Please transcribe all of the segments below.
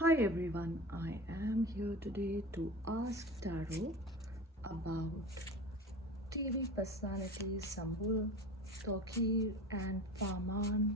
Hi everyone, I am here today to ask Tarot about TV personalities Sumbul, Touqeer and Fahmaan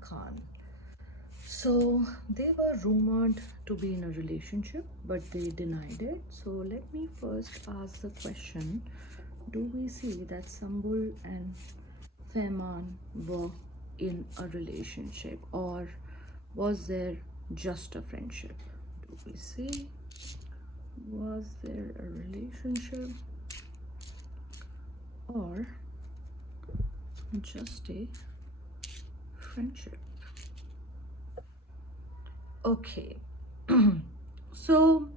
Khan. So they were rumored to be in a relationship, but they denied it. So let me first ask the question: do we see that Sumbul and Fahmaan were in a relationship, or was there just a friendship? Do we see, was there a relationship or just a friendship? Okay, so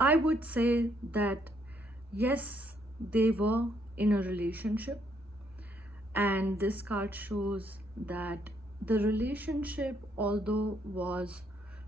I would say that yes, they were in a relationship, and this card shows that the relationship, although was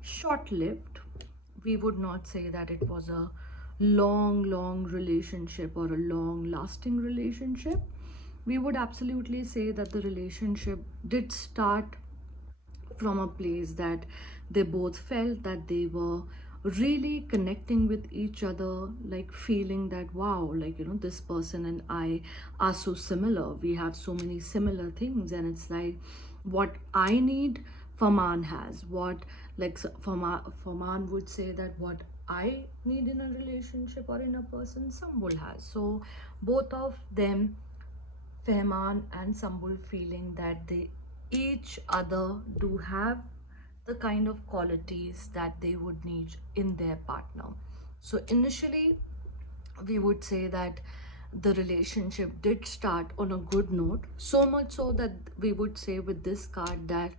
short lived, we would not say that it was a long relationship or a long lasting relationship. We would absolutely say that the relationship did start from a place that they both felt that they were really connecting with each other, like feeling that wow, like this person and I are so similar, we have so many similar things, and it's like what I need, Faman has what, like Faman would say that what I need in a relationship or in a person, Sambul has. So both of them, Fehman and Sambul, feeling that they each other do have the kind of qualities that they would need in their partner. So initially, we would say that the relationship did start on a good note, so much so that we would say with this card that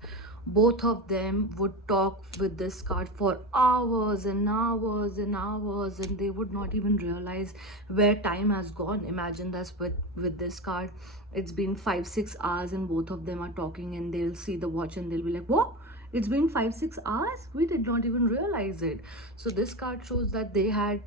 both of them would talk with this card for hours and hours and hours, and they would not even realize where time has gone. Imagine that with this card, it's been 5-6 hours and both of them are talking, and they'll see the watch and they'll be like, what, it's been 5-6 hours, we did not even realize it. So this card shows that they had,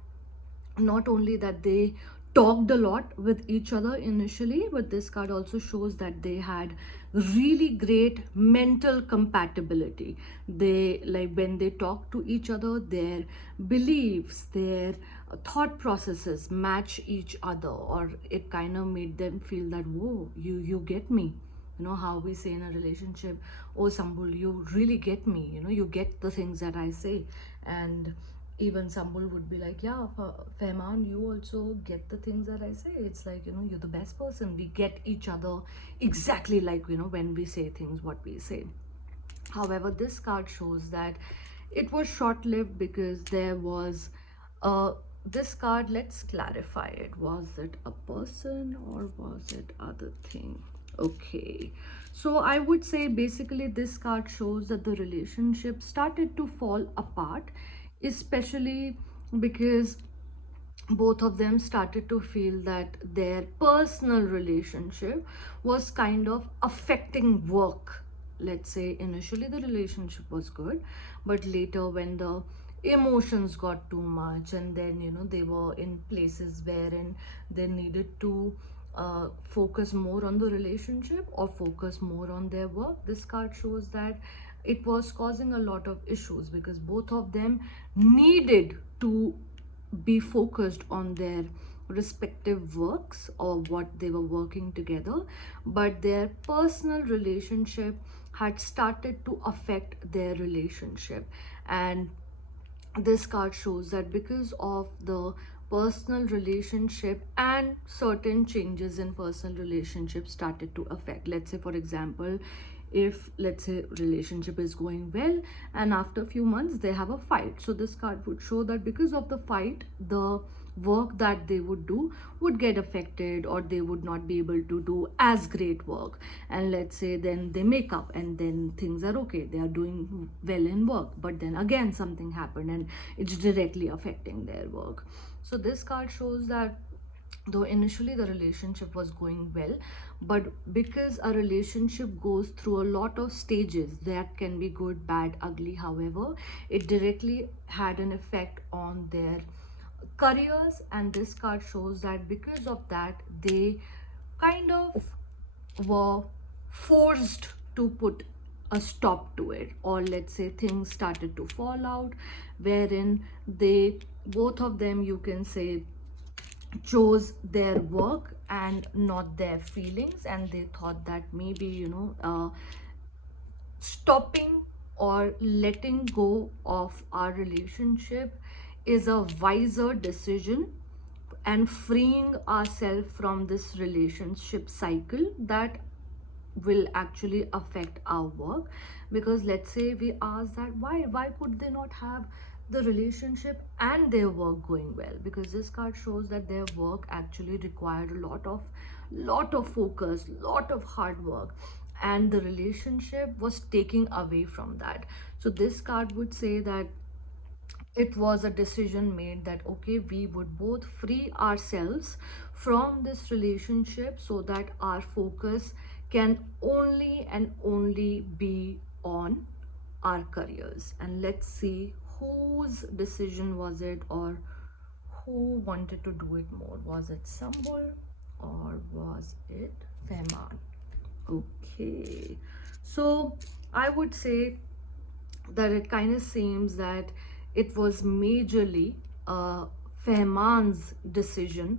not only that they talked a lot with each other initially, but this card also shows that they had really great mental compatibility. They, like, when they talk to each other, their beliefs, their thought processes match each other, or it kind of made them feel that whoa, you get me. You know how we say in a relationship, oh Sambul, you really get me, you get the things that I say. And even Sambul would be like, yeah, Fehman, you also get the things that I say. It's like, you're the best person. We get each other exactly like, when we say things, what we say. However, this card shows that it was short lived because there was this card, let's clarify it. Was it a person or was it other thing? Okay, so I would say basically this card shows that the relationship started to fall apart, especially because both of them started to feel that their personal relationship was kind of affecting work. Let's say initially the relationship was good, but later when the emotions got too much, and then they were in places wherein they needed to focus more on the relationship or focus more on their work, this card shows that it was causing a lot of issues because both of them needed to be focused on their respective works or what they were working together, but their personal relationship had started to affect their relationship. And this card shows that because of the personal relationship and certain changes in personal relationship started to affect, let's say for example, if let's say relationship is going well and after a few months they have a fight, so this card would show that because of the fight, the work that they would do would get affected, or they would not be able to do as great work. And let's say then they make up and then things are okay, they are doing well in work, but then again something happened and it's directly affecting their work. So this card shows that though initially the relationship was going well, but because a relationship goes through a lot of stages that can be good, bad, ugly, however, it directly had an effect on their careers. And this card shows that because of that, they kind of were forced to put a stop to it, or let's say things started to fall out, wherein they both of them, you can say, chose their work and not their feelings, and they thought that maybe, stopping or letting go of our relationship is a wiser decision, and freeing ourselves from this relationship cycle that will actually affect our work. Because let's say we ask that why could they not have the relationship and their work going well, because this card shows that their work actually required a lot of focus, lot of hard work, and the relationship was taking away from that. So this card would say that it was a decision made that okay, we would both free ourselves from this relationship so that our focus can only and only be on our careers. And let's see whose decision was it, or who wanted to do it more. Was it Sumbul or was it Fahmaan? Okay, so I would say that it kind of seems that it was majorly Fehman's decision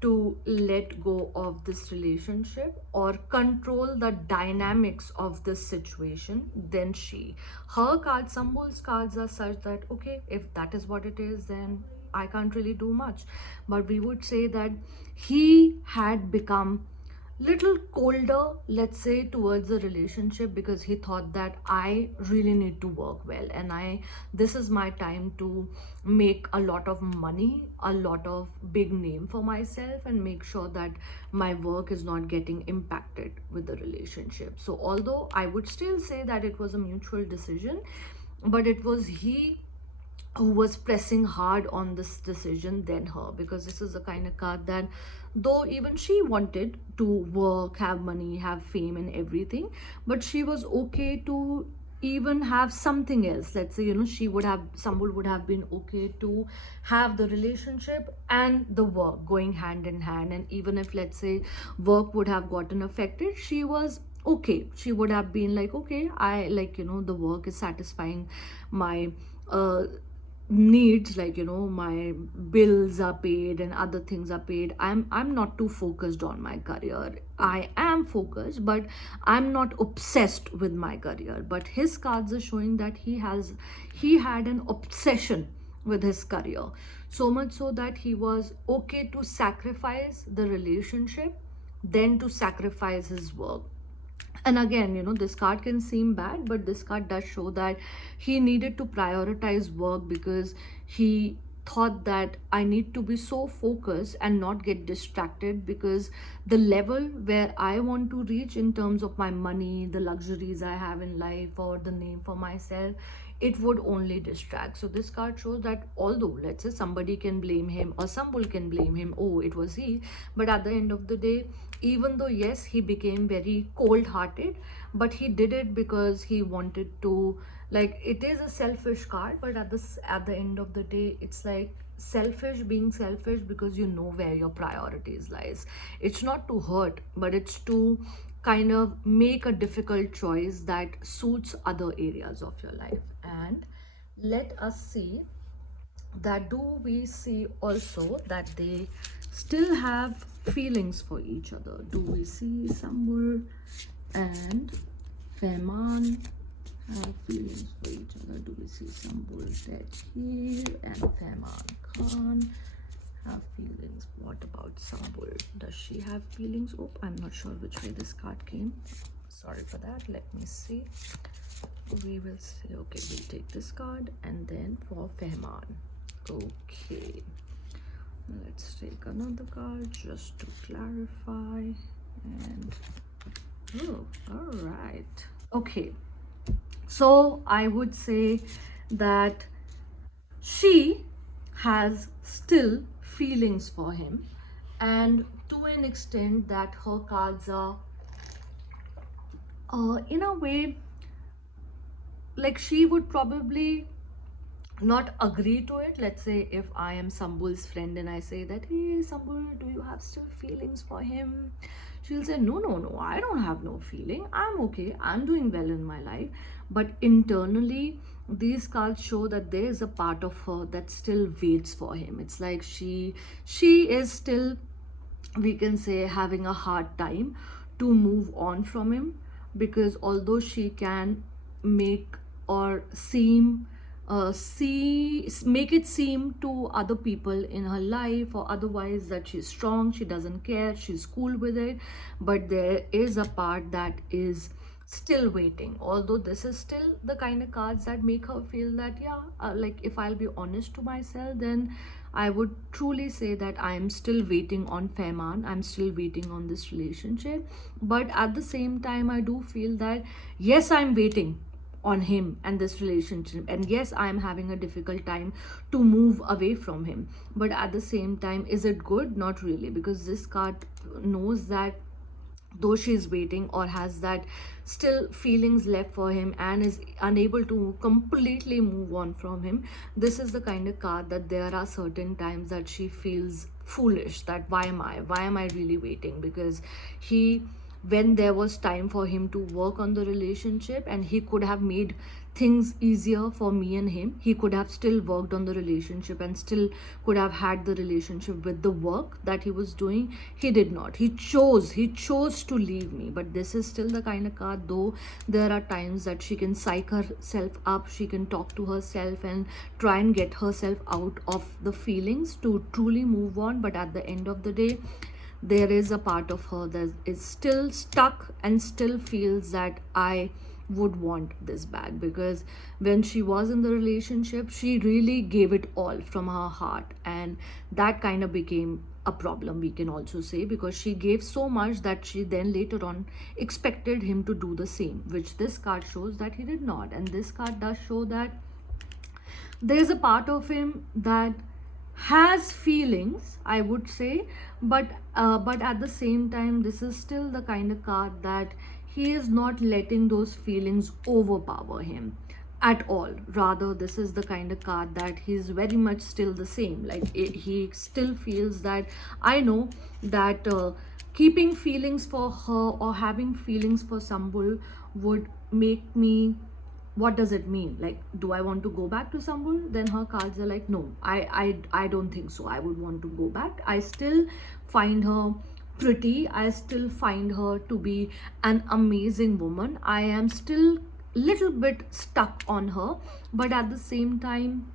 to let go of this relationship or control the dynamics of this situation than she. Her cards, Sambul's cards, are such that okay, if that is what it is, then I can't really do much. But we would say that he had become little colder, let's say, towards the relationship, because he thought that I really need to work well, and this is my time to make a lot of money, a lot of big name for myself, and make sure that my work is not getting impacted with the relationship. So although I would still say that it was a mutual decision, but it was he who was pressing hard on this decision than her, because this is the kind of card that though even she wanted to work, have money, have fame and everything, but she was okay to even have something else. Let's say, she would have, Sambul would have been okay to have the relationship and the work going hand in hand, and even if, let's say, work would have gotten affected, she was okay. She would have been like, okay, I like, the work is satisfying my needs, like, my bills are paid and other things are paid. I'm not too focused on my career. I am focused, but I'm not obsessed with my career. But his cards are showing that he had an obsession with his career, so much so that he was okay to sacrifice the relationship than to sacrifice his work. And again, this card can seem bad, but this card does show that he needed to prioritize work, because he thought that I need to be so focused and not get distracted, because the level where I want to reach in terms of my money, the luxuries I have in life, or the name for myself, it would only distract. So this card shows that although, let's say, somebody can blame him or Sambul can blame him, oh, it was he, but at the end of the day, even though yes, he became very cold hearted, but he did it because he wanted to, like, it is a selfish card, but at the end of the day, it's like being selfish because you know where your priorities lies. It's not to hurt, but it's to kind of make a difficult choice that suits other areas of your life. And let us see that, do we see also that they still have feelings for each other? Do we see Sambul and Fehmaan have feelings for each other? Do we see Sumbul Touqeer and Fahmaan Khan have feelings? What about Sumbul? Does she have feelings? Oh, I'm not sure which way this card came. Sorry for that. Let me see. We will see. Okay, we'll take this card, and then for Fahmaan. Okay. Let's take another card just to clarify. And oh, all right. Okay. So I would say that she has still feelings for him, and to an extent that her cards are in a way, like, she would probably not agree to it. Let's say if I am Sambul's friend and I say that, hey Sambul, do you have still feelings for him? She'll say, no, no, no, I don't have no feeling. I'm okay. I'm doing well in my life. But internally, these cards show that there is a part of her that still waits for him. It's like she is still, we can say, having a hard time to move on from him, because although she can make or seem make it seem to other people in her life or otherwise that she's strong, she doesn't care, she's cool with it, but there is a part that is still waiting. Although this is still the kind of cards that make her feel that, yeah, like if I'll be honest to myself, then I would truly say that I am still waiting on Fahmaan. I'm still waiting on this relationship. But at the same time, I do feel that, yes, I'm waiting on him and this relationship. And yes, I'm having a difficult time to move away from him. But at the same time, is it good? Not really, because this card knows that though she is waiting or has that still feelings left for him and is unable to completely move on from him, this is the kind of card that there are certain times that she feels foolish, that why am I really waiting, because he, when there was time for him to work on the relationship and he could have made things easier for me and him, he could have still worked on the relationship and still could have had the relationship with the work that he was doing. He did not. He chose to leave me. But this is still the kind of card, though there are times that she can psych herself up, she can talk to herself and try and get herself out of the feelings to truly move on. But at the end of the day, there is a part of her that is still stuck and still feels that I would want this back, because when she was in the relationship, she really gave it all from her heart, and that kind of became a problem, we can also say, because she gave so much that she then later on expected him to do the same, which this card shows that he did not. And this card does show that there's a part of him that has feelings, I would say, but at the same time, this is still the kind of card that he is not letting those feelings overpower him at all. Rather, this is the kind of card that he's very much still the same, like he still feels that, I know that keeping feelings for her or having feelings for Sambul would make me, what does it mean, like, do I want to go back to Sumbul? Then her cards are like, no, I don't think so, I would want to go back. I still find her pretty, I still find her to be an amazing woman. I am still little bit stuck on her, but at the same time,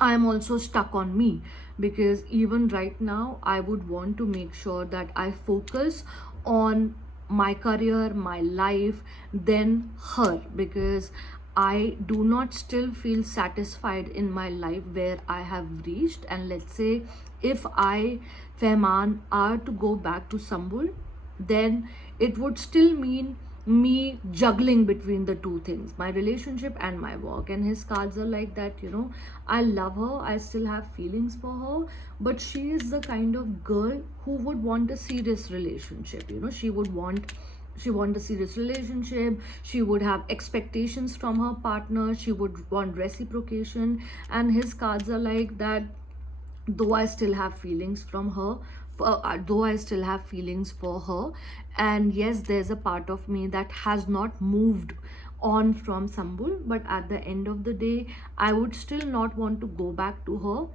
I am also stuck on me, because even right now I would want to make sure that I focus on my career, my life, than her, because I do not still feel satisfied in my life where I have reached. And let's say if I, Fehman, are to go back to Sambul, then it would still mean me juggling between the two things, my relationship and my work. And his cards are like that, I love her, I still have feelings for her, but she is the kind of girl who would want a serious relationship. She want a serious relationship, she would have expectations from her partner, she would want reciprocation. And his cards are like that, though I still have feelings from her, though I still have feelings for her, and yes, there's a part of me that has not moved on from Sambul, but at the end of the day, I would still not want to go back to her,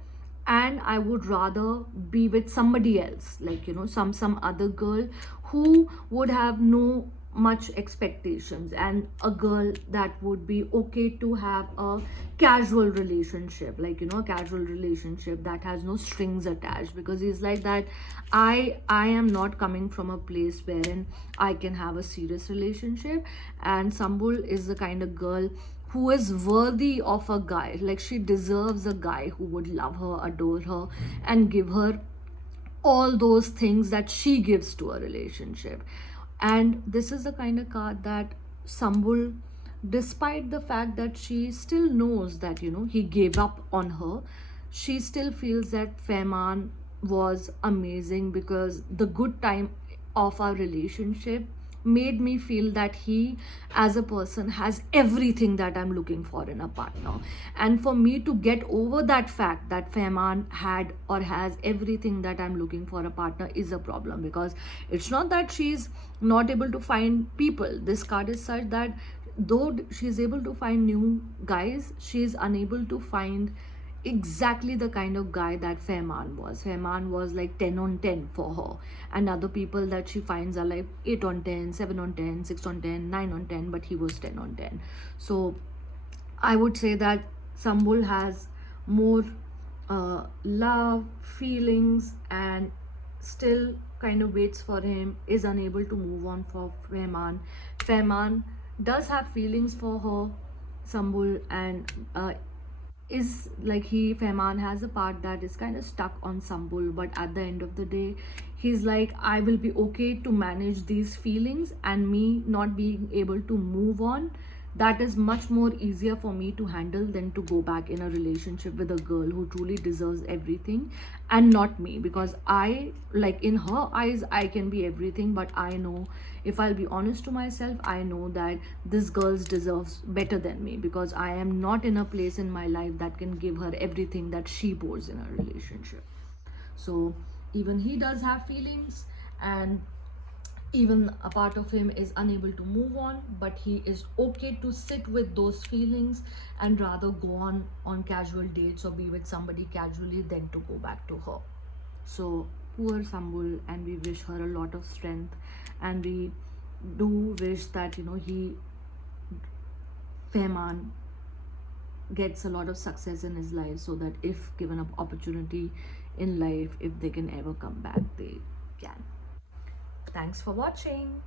and I would rather be with somebody else, like, some other girl who would have no much expectations, and a girl that would be okay to have a casual relationship, like, a casual relationship that has no strings attached. Because he's like that, I am not coming from a place wherein I can have a serious relationship. And Sambul is the kind of girl who is worthy of a guy, like she deserves a guy who would love her, adore her, and give her all those things that she gives to a relationship. And this is the kind of card that Sambul, despite the fact that she still knows that, he gave up on her, she still feels that Fehmaan was amazing, because the good time of our relationship made me feel that he as a person has everything that I'm looking for in a partner. And for me to get over that fact that Fehmarn had or has everything that I'm looking for a partner is a problem, because it's not that she's not able to find people. This card is such that though she's able to find new guys, she's unable to find exactly the kind of guy that Fehmarn was. Fehmarn was like 10 on 10 for her. And other people that she finds are like 8 on 10, 7 on 10, 6 on 10, 9 on 10, but he was 10 on 10. So I would say that Sumbul has more love, feelings, and still kind of waits for him, is unable to move on for Fehmarn. Fehmarn does have feelings for her, Sumbul, and is like Fehmarn has a part that is kind of stuck on Sumbul, but at the end of the day, he's like, I will be okay to manage these feelings, and me not being able to move on, that is much more easier for me to handle than to go back in a relationship with a girl who truly deserves everything and not me. Because I, like, in her eyes I can be everything, but I know, if I'll be honest to myself, I know that this girl deserves better than me, because I am not in a place in my life that can give her everything that she pours in a relationship. So even he does have feelings, and even a part of him is unable to move on, but he is okay to sit with those feelings and rather go on casual dates or be with somebody casually than to go back to her. So poor Sambul, and we wish her a lot of strength, and we do wish that he Fehmarn gets a lot of success in his life, so that if given an opportunity in life, if they can ever come back, they can. Thanks for watching.